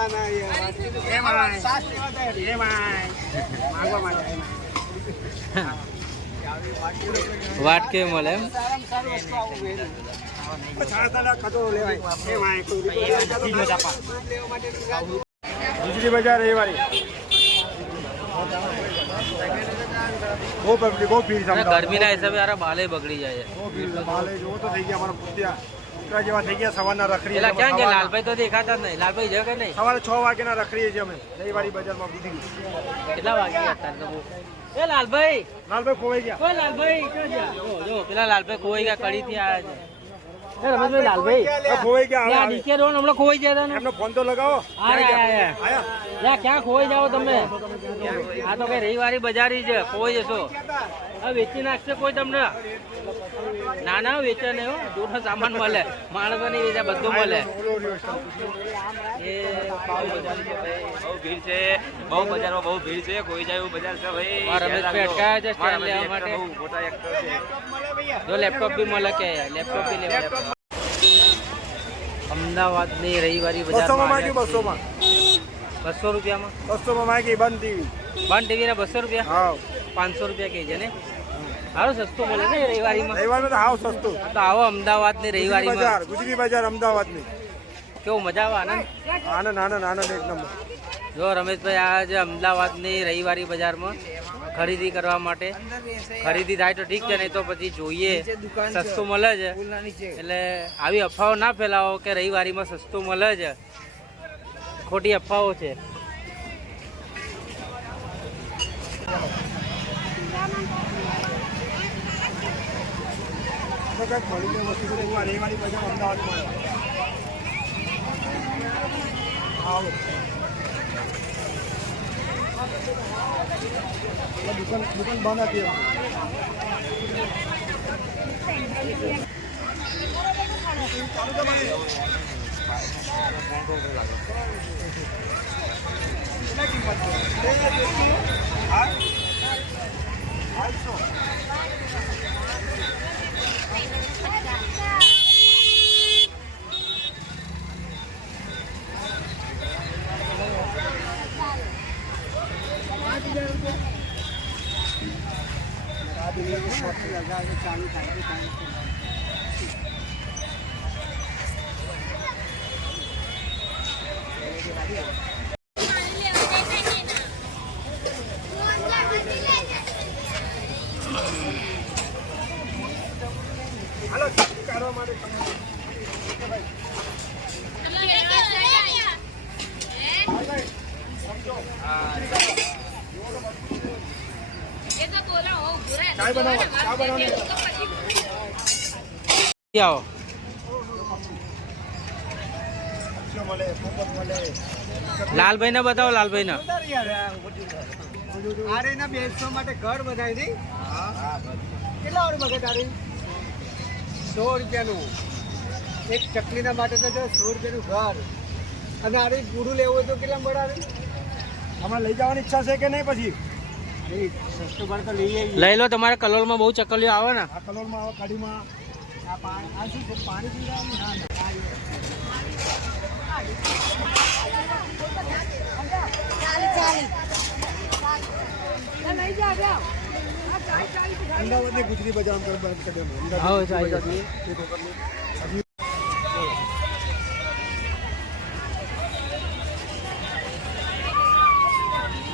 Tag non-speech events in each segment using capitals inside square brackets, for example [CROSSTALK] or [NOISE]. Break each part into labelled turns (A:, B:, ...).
A: ના.
B: માંગવા માટે
C: વાટ કેવી મળે એમ.
B: ગુજરી બજાર રવિવારે બહુ પબ્લિક બહુ ભીડ
C: ગરમીના હિસાબે યાર બાલે બગડી જાય
B: બહુ ભીડ બાલે જોવો તો થઈ ગયા અમારા પુત્યા કૂતરા જેવા થઈ ગયા સવારના રખડી
C: એટલે ક્યાં ગયા? લાલભાઈ તો દેખાતા જ નહીં. લાલભાઈ છે કે નહીં?
B: સવારે છ વાગ્યાના રખડીએ છીએ અમે રવિવારી બજારમાં બીજી
C: કેટલા વાગે અત્યારે તો? બહુ? એ લાલભાઈ!
B: લાલભાઈ ખોવાઈ ગયા.
C: કોઈ લાલભાઈ ક્યાં ગયા? જો, જો પેલા લાલભાઈ ખોવાઈ ગયા કડીથી આવ્યા છે. લાલભાઈ.
B: ખોવાઈ ગયા નીચે
C: ડીકે રોડ હમણાં ખોવાઈ ગયા ને?
B: એમનો ફોન તો લગાવો.
C: આયા, આયા. ક્યાં ખોવાઈ જાઓ તમે? આ તો કઈ રવિવારી બજારી છે ખોવાઈ જશો. હવે વેચી નાખશે કોઈ તમને? ના ના વેચે નહીં હો. જૂનો સામાન મળે. માણસો નહીં વેચે બધું મળે.
D: બહુ ભીડ છે. બહુ બજારમાં બહુ ભીડ છે. કોઈ જાય એવું બજાર છે ભાઈ.
C: રમેશભાઈ અટકાયા છે સ્ટેન્ડ લેવા માટે.
D: મોટા એક્ટર છે.
C: જો લેપટોપ બી મળે કે લેપટોપ બી લેવા અમદાવાદની રવિવારી
B: બસોમાં.
C: બસો રૂપિયામાં?
B: બસોમાં માંગી બંધ ટીવી.
C: ના બસો રૂપિયા?
B: હા
C: પાંચસો રૂપિયા કહે છે ને. સારું સસ્તું મળે ને રવિવારીમાં?
B: રવિવારમાં તો હાવ સસ્તું.
C: તો આવો અમદાવાદની
B: ગુજરી
C: રવિવારી
B: બજાર ગુજરી બજાર અમદાવાદની.
C: કેવું મજા આવે આનંદ?
B: આનંદ આનંદ આનંદ એક નંબર.
C: જો રમેશભાઈ આ છે અમદાવાદની રવિવારી બજારમાં ખરીદી કરવા માટે. ખરીદી થાય તો ઠીક છે નહીં તો પછી જોઈએ. સસ્તું મળે છે. એટલે આવી અફવાઓ ના ફેલાવો કે રવિવારીમાં સસ્તું મળે છે. ખોટી અફવાઓ છે
B: દુકાન દુકાન બંધ હતી એમ. はい、またあの戦闘が上がったら。ચાય બનાવો ચા બનાવો
C: આવો
B: મચ્છીઓ મળે પોપટ મળે
C: લાલભાઈ ને બતાવો લાલભાઈ ને.
A: આરે ના બેસવા માટે ઘર બનાવી દઈ કેટલા વાળું મગજ આરે સો રૂપિયાનું. એક ચકલીના માટે તો જો સો રૂપિયાનું ઘર. અને આરે પૂરું લેવું હોય તો કેટલા મળે
B: હમણાં લઈ જવાની ઈચ્છા છે કે નહીં પછી?
A: લઈ
C: લો તમારે કલોલમાં બહુ ચકલીઓ આવે ને.
B: આ કલોલમાં આવે કઢીમાં.
A: પીવાનું ના
B: ગુજરી બજાર બંધ કરી દેવાનું.
C: હા,
B: અમદાવાદની
C: ચાલી
B: બજાર
C: જતી.
B: એક વખતની. હજી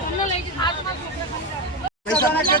B: પૈસા ના કે ચારસો પૈસા પૈસા કેટલા લાય? પૈસા કેટલા લાય પૈસા ઓલા પક્ષીઓ એ જાય. હા આઈટમ છે આઈટમ આઈટમ.
A: જો તમે લઈ જાઓ ને
B: તો હાલો લઈ લઈએ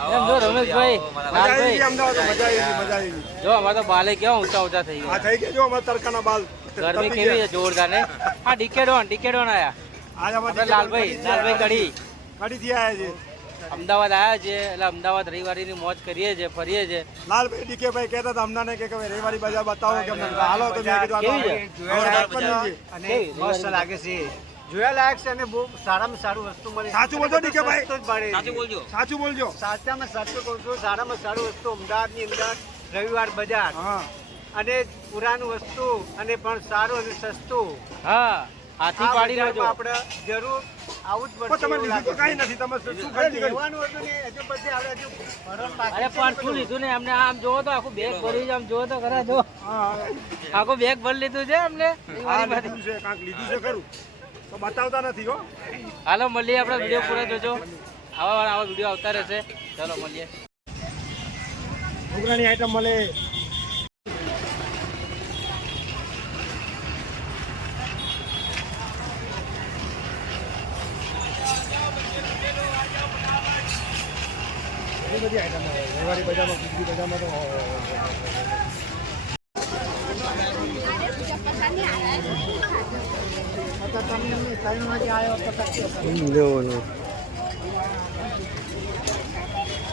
C: એમ જો રમેશભાઈ લાલભાઈ.
B: મજા આવી મજા આવી
C: જો અમારે તો બાલે કેવા ઊંચા ઊંચા થઈ
B: આ
C: ગયા
B: થઈ ગયા જો અમારા તડકાના બાલ
C: ગરમી કેવી છે જોરદાર ને? હા ડીકેડોન ડીકેડોન આયા.
B: આજ અમારે
C: લાલભાઈ લાલભાઈ કડી
B: કડી થી આયા છે
C: અમદાવાદ આવ્યા છે એટલે અમદાવાદ રવિવારીની મોજ કરીએ છે ફરીએ છે.
B: લાલભાઈ ડીકે ભાઈ કહેતા હતા અમને કે હવે રવિવારી બજાર બતાવો કે અમને. હાલો તો મેં કીધું.
A: અને મસ્ત લાગે છે. જોયા લાયક છે અને બહુ સારામાં સારું વસ્તુ મળે
B: સાચું બોલજો ડીકેભાઈ.
A: કે ભાઈ?
D: સાચું બોલજો.
B: સાચું બોલજો.
A: સાચામાં સાચું કહું છું સારામાં સારું વસ્તુ અમદાવાદની અંદર રવિવાર બજાર. અને પુરાનું વસ્તુ અને પણ સારું અને સસ્તું.
C: હા હાથી પાડી લેજો.
A: આપણે જરૂર આવું જ પડશે તમે
B: લીધું તો
A: લાગે
B: નથી તમે શું ખરીદી કરી?
A: લેવાનું હતું ને હજુ પછી આપણે હજુ
C: અરે પણ શું લીધું ને? અમને આમ જોવો તો આખું બેગ ભરી આમ જોવો તો ખરા જો. આખું બેગ ભરી લીધું છે અમને.
B: હા લીધું છે કાંક લીધું છે ખરું. તો બતાવતા નથી હો.
C: હાલો મળીએ આપણે વીડિયો પૂરો જોજો. આવા આવા વીડિયો આવતા રહેશે. ચાલો મળીએ.
B: ઘૂઘરાની આઈટમ મળે. બધી આઈટમ આવે. રવિવારી બજારમાં બીજી બજારમાં તો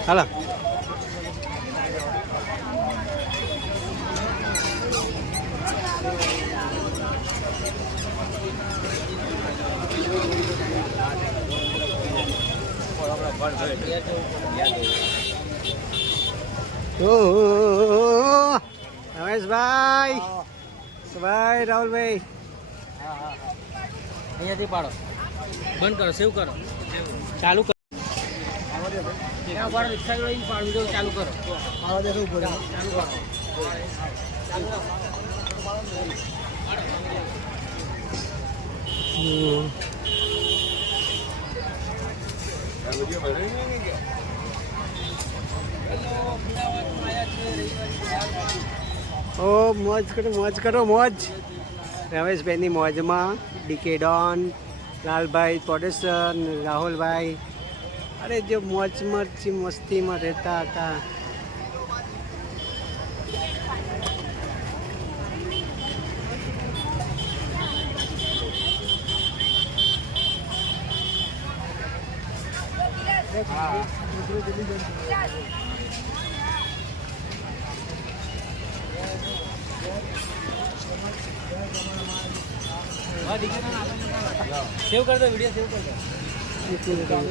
A: હાલો ઓહો રમેશભાઈ ભાઈ રાહુલભાઈ
C: અહીંયાથી પાડો. બંધ કરો સેવ કરો. ચાલુ કરો. ચાલુ કરો. ચાલુ કરો.
A: ઓ મોજ કરો મોજ કરો મોજ. રમેશભાઈની મોજમાં ડીકે ડોન લાલભાઈ પોડેસર રાહુલભાઈ. અરે જે મોજ મરચી મસ્તીમાં રહેતા હતા.
C: સેવ કરી દો વીડિયો સેવ કરી દો
B: શું છે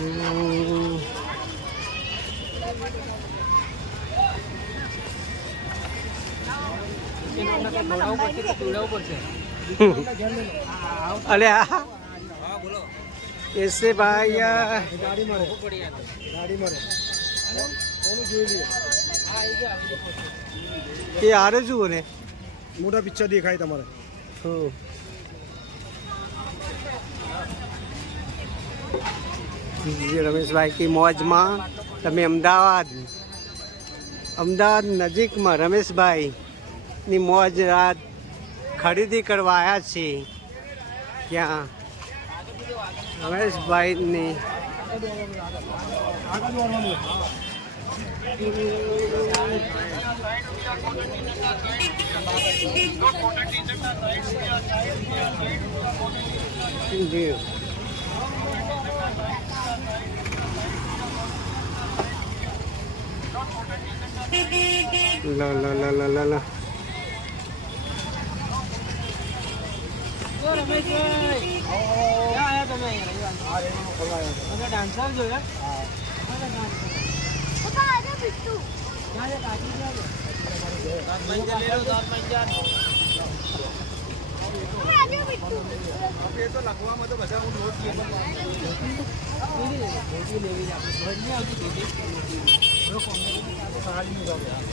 A: હમ.
C: દોડાવવું પડશે કે દોડાવવું પડશે
A: અલે આ એસે ભાઈ
B: ગાડી. ગાડી
A: એ આરે જુઓ ને
B: મોટા પિક્ચર દેખાય તમારે
A: હમ. રમેશભાઈ કે મોજમાં તમે અમદાવાદ. અમદાવાદ નજીકમાં રમેશભાઈની મોજ રાત ખરીદી કરવા આવ્યા છીએ. ત્યાં રમેશભાઈની જી લા લા લા લા લા લા
C: ઓ રમેશભાઈ ક્યાં આયા તમે અહીંયા રવિવાર? તમે ડાન્સર જોયા ક્યાં છે કાકી ક્યાં છે? દાંત મંજર લઈ લો, દાંત મંજર.
B: એ તો લખવામાં તો બધા હું નોટ
C: ધોતી લેવી, ધોતી લેવી છે આપણે. ભજ નહીં આવતી ધોતી.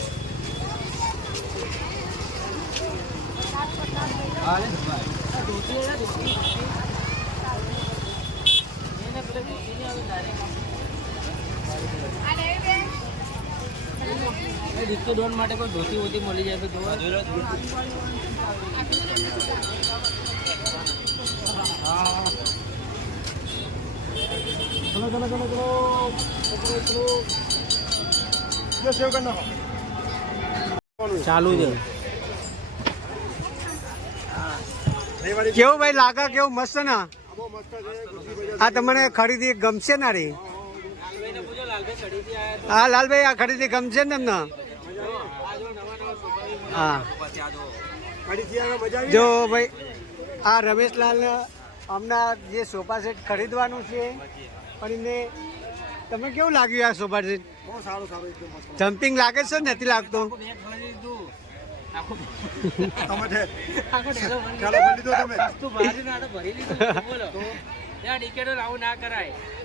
C: આ ધોતી છે, ધોતી. એને પેલે ધોતી નહીં આવે direct. એ ડિસ્કો ડોન માટે કોઈ ધોતી વોતી મળી જાય તો જોવા
B: ચલો ચલો ચલો ચલો ચલો ચલો
C: છે
A: કેવું ભાઈ લાગા? કેવું? મસ્ત ને? આ તમને ખરીદી ગમશે ના રે? હા લાલભાઈ, આ ખરીદી ગમશે ને તમને હા. જો ભાઈ, આ રમેશલાલ હમણાં જે સોફા સેટ ખરીદવાનું છે, પણ તમે કેવું લાગ્યું આ સોફા સેટ?
B: સારું સારું એકદમ મસ્ત
A: જમ્પિંગ લાગે છે ને? નથી લાગતું?
C: ના [LAUGHS]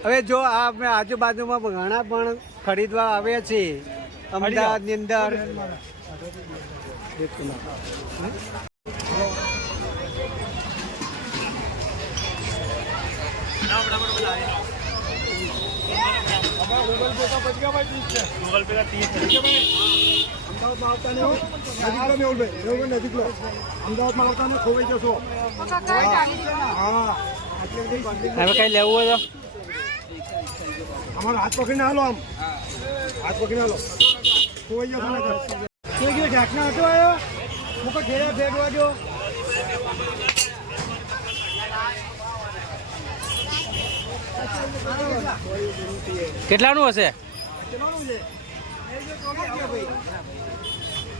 A: હવે જો આ અમે આજુબાજુમાં ઘણા પણ ખરીદવા આવ્યા છે અમદાવાદની અંદર.
B: અમદાવાદમાં આવતા નહીં હો. નજીક લો અમદાવાદમાં આવતા ને ખોવાઈ હા
C: હવે કઈ લેવું હોય
B: અમારો હાથ પકડીને હાલો આમ. હાથ પકડીને હાલો. ખોવાઈ જશો ને ઢાકણા હતો આવ્યો મૂકો ઘેરા ભેગવા જો
C: કેટલાનું હશે?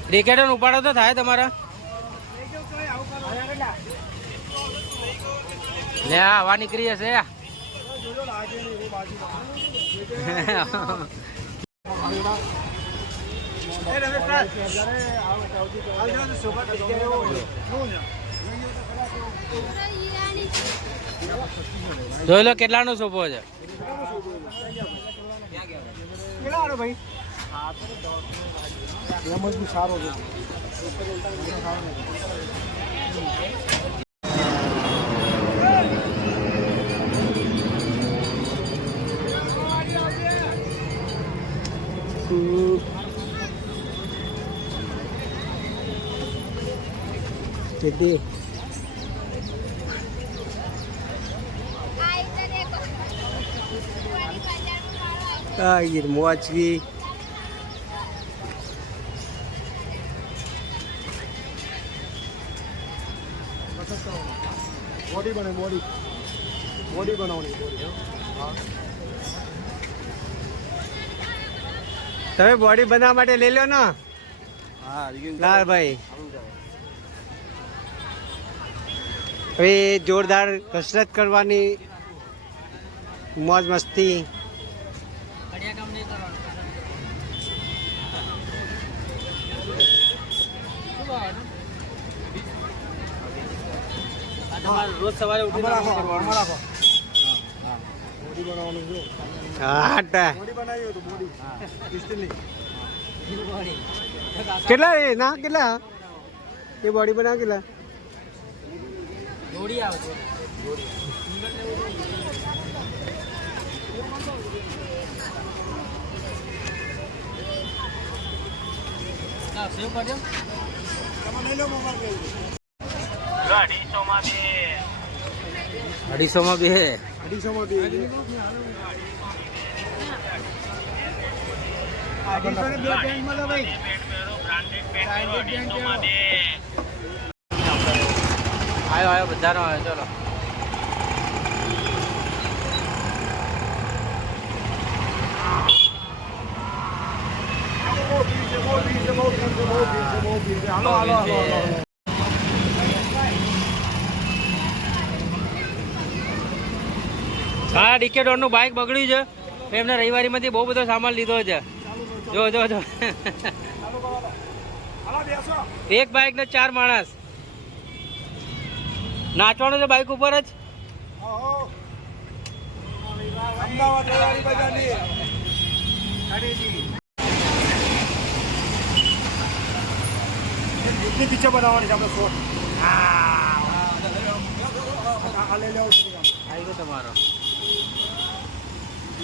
C: ક્રિકેટર ઉપાડો તો થાય તમારા. લે હવા નીકળી હશે
B: જોજો
C: જોઈ લો કેટલાનો સોફો છે.
A: કેટલા યાર મોચવી
B: બોડી બને બોડી બોડી બનાવવાની બોડી
A: તમે બોડી બનાવવા માટે લઈ લો ને. લાલભાઈ હવે જોરદાર કસરત કરવાની. મોજ મસ્તી.
C: રોજ સવારે
B: આમાં આમાં રાખો બોડી બનાવવાનું છે
A: હા
B: બોડી બનાવી હોય બોડી સ્ટીલની
A: કેટલા એ? ના કેટલા? એ બોડી બનાવ કેટલા?
C: સેવ કરજો
B: તમે લઈ લો મોબાઈલ
C: અઢીસો માં બે
B: અઢીસોમાં બે
C: આવ્યો આવ્યો બધાનો આવ્યો ચલો
B: હાલો હાલો હાલો હાલો
C: હા ડીકે ડોનનું બાઇક બગડ્યું છે એમને રવિવારીમાંથી બહુ બધો સામાન લીધો છે જો જો જો એક બાઇક ને ચાર માણસ નાચવાનું છે બાઇક ઉપર જ
B: પિક્ચર બનાવવાની છે આપણે શોર્ટ આ લઈ લેવું
C: તમારો